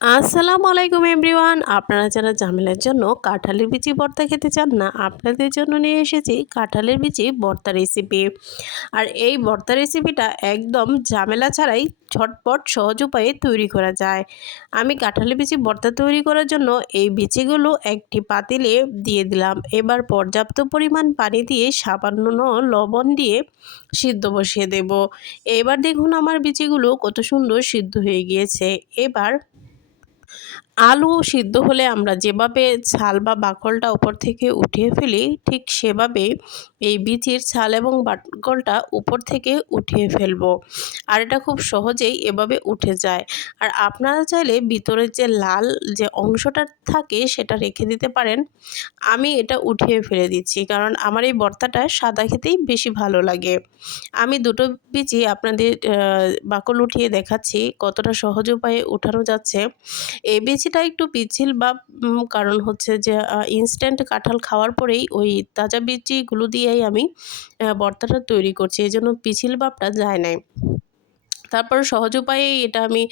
আসসালামু আলাইকুম এভরিওয়ান। আপনারা যারা ঝামেলার জন্য কাঁঠালের বিচি ভর্তা খেতে চান না, আপনাদের জন্য নিয়ে এসেছি কাঁঠালের বিচি ভর্তা রেসিপি আর এই ভর্তা রেসিপিটা একদম ঝামেলা ছাড়াই ঝটপট, সহজ উপায়ে তৈরি করা যায়। আমি কাঁঠালের বিচি ভর্তা তৈরি করার জন্য এই বিচিগুলো একটি পাতিলে দিয়ে দিলাম। এবার পর্যাপ্ত পরিমাণ পানি দিয়ে সামান্য লবণ দিয়ে সিদ্ধ বসিয়ে দেব। এবার দেখুন আমার বিচিগুলো কত সুন্দর সিদ্ধ হয়ে গিয়েছে। এবার আলু সিদ্ধ হলে আমরা যেভাবে ছাল বা বাকলটা উপর থেকে উঠিয়ে ফেলি, ঠিক সেভাবে এই বীজের ছাল এবং বাকলটা উপর থেকে উঠিয়ে ফেলব। আর এটা খুব সহজেই এভাবে উঠে যায়। আর আপনারা চাইলে ভিতরের যে লাল যে অংশটা থাকে সেটা রেখে দিতে পারেন। আমি এটা উঠিয়ে ফেলে দিচ্ছি, কারণ আমার এই ভর্তাটা সাদা খেতেই বেশি ভালো লাগে। আমি দুটো বীজই আপনাদের বাকল উঠিয়ে দেখাচ্ছি, কতটা সহজ উপায়ে উঠানো যাচ্ছে। এই বীজ সেটা একটু পিছিল বা কারণ হচ্ছে যে ইনস্ট্যান্ট কাঁঠাল খাওয়ার পরেই ওই তাজা বীজগুলো দিয়েই আমি ভর্তাটা তৈরি করছি। এই জন্য পিছিল বাপটা যায় নাই। তারপর সহজ উপায়ে এটা আমি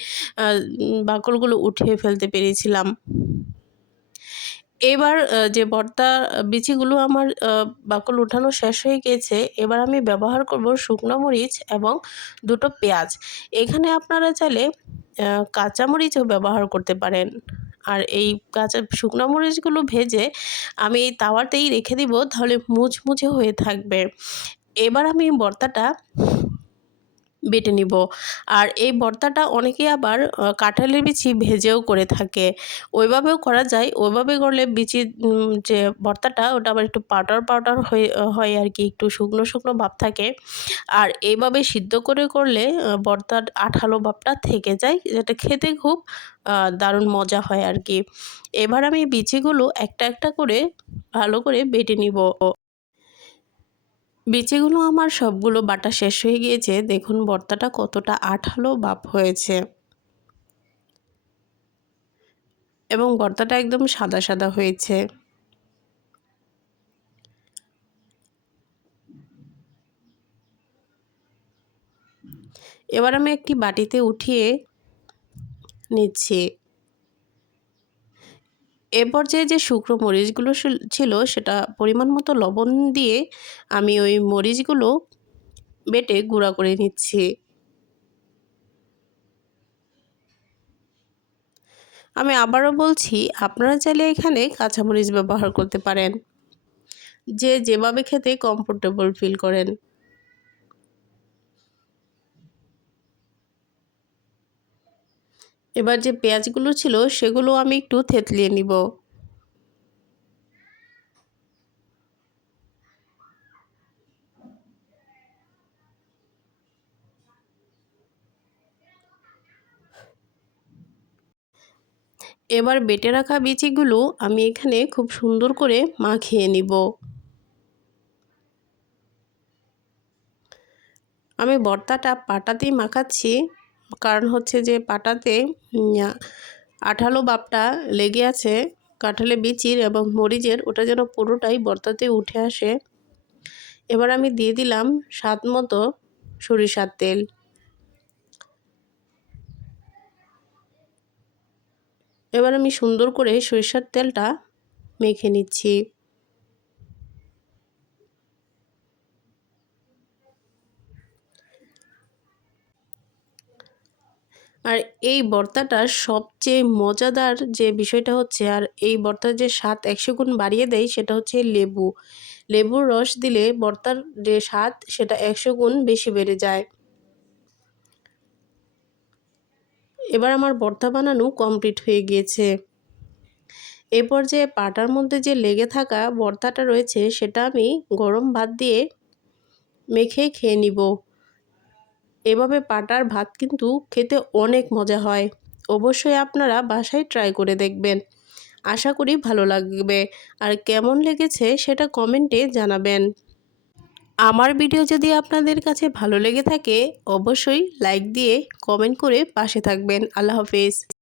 বাকলগুলো উঠিয়ে ফেলতে পেরেছিলাম। এবার যে ভর্তা বিচিগুলো আমার বাকল উঠানো শেষ হয়ে গিয়েছে এবার আমি ব্যবহার করব শুকনো মরিচ এবং দুটো পেঁয়াজ। এখানে আপনারা চাইলে কাঁচামরিচও ব্যবহার করতে পারেন। আর এই কাঁচা শুকনো মরিচগুলো ভেজে আমি এই তাওয়াতেই রেখে দিব, তাহলে মুচমুচে হয়ে থাকবে। এবার আমি ভর্তাটা বেটে নিব। আর এই ভর্তাটা অনেকে আবার কাঁঠালের বিচি ভেজেও করে থাকে। ওইভাবেও করা যায়। ওইভাবে করলে বিচি যে ভর্তাটা, ওটা আবার একটু পাউডার পাউডার হয়ে আর কি, একটু শুকনো শুকনো ভাব থাকে। আর এইভাবে সিদ্ধ করে করলে ভর্তার আঠালো ভাবটা থেকে যায়, যেটা খেতে খুব দারুণ মজা হয় আর কি। এবার আমি বিচিগুলো একটা একটা করে ভালো করে বেটে নিব। বিচিগুলো আমার সবগুলো বাটা শেষ হয়ে গিয়েছে। দেখুন ভর্তাটা কতটা আঠালো বাপ হয়েছে। এবং ভর্তাটা একদম সাদা সাদা হয়েছে। এবার আমি একটি বাটিতে উঠিয়ে নিচ্ছি। এ পর্যায়ে যে শুকনো মরিচগুলো ছিল সেটা পরিমাণ মতো লবণ দিয়ে আমি ওই মরিচগুলো বেটে গুঁড়া করে নিচ্ছি। আমি আবারও বলছি, আপনারা চাইলে এখানে কাঁচামরিচ ব্যবহার করতে পারেন। যে যেভাবে খেতে কমফোর্টেবল ফিল করেন। এবার যে পেঁয়াজগুলো ছিল, সেগুলো আমি একটু থেতলিয়ে নিব। এবার বেটে রাখা বিচিগুলো আমি এখানে খুব সুন্দর করে মাখিয়ে নিব। আমি বর্তাটা পাটাতেই মাখাচ্ছি। কারণ হচ্ছে যে পাটাতে আঠালো বাপটা লেগে আছে কাঁঠালে বিচির এবং মরিচের, ওটা যেন পুরোটাই বর্তাতে উঠে আসে। এবার আমি দিয়ে দিলাম স্বাদ মতো সরিষার তেল। এবার আমি সুন্দর করে সরিষার তেলটা মেখে নিচ্ছি। আর এই ভর্তাটার সবচেয়ে মজাদার যে বিষয়টা হচ্ছে, আর এই ভর্তার যে স্বাদ একশো গুণ বাড়িয়ে দেয় সেটা হচ্ছে লেবু। লেবুর রস দিলে ভর্তার যে স্বাদ সেটা একশো গুণ বেশি বেড়ে যায়। এবার আমার ভর্তা বানানো কমপ্লিট হয়ে গিয়েছে। এরপর যে পাটার মধ্যে যে লেগে থাকা ভর্তাটা রয়েছে, সেটা আমি গরম ভাত দিয়ে মেখে খেয়ে নিব। এভাবে পাটার ভাত কিন্তু খেতে অনেক মজা হয়। অবশ্যই আপনারা বাসায় ট্রাই করে দেখবেন। আশা করি ভালো লাগবে। আর কেমন লেগেছে সেটা কমেন্টে জানাবেন। আমার ভিডিও যদি আপনাদের কাছে ভালো লেগে থাকে, অবশ্যই লাইক দিয়ে কমেন্ট করে পাশে থাকবেন। আল্লাহ হাফেজ।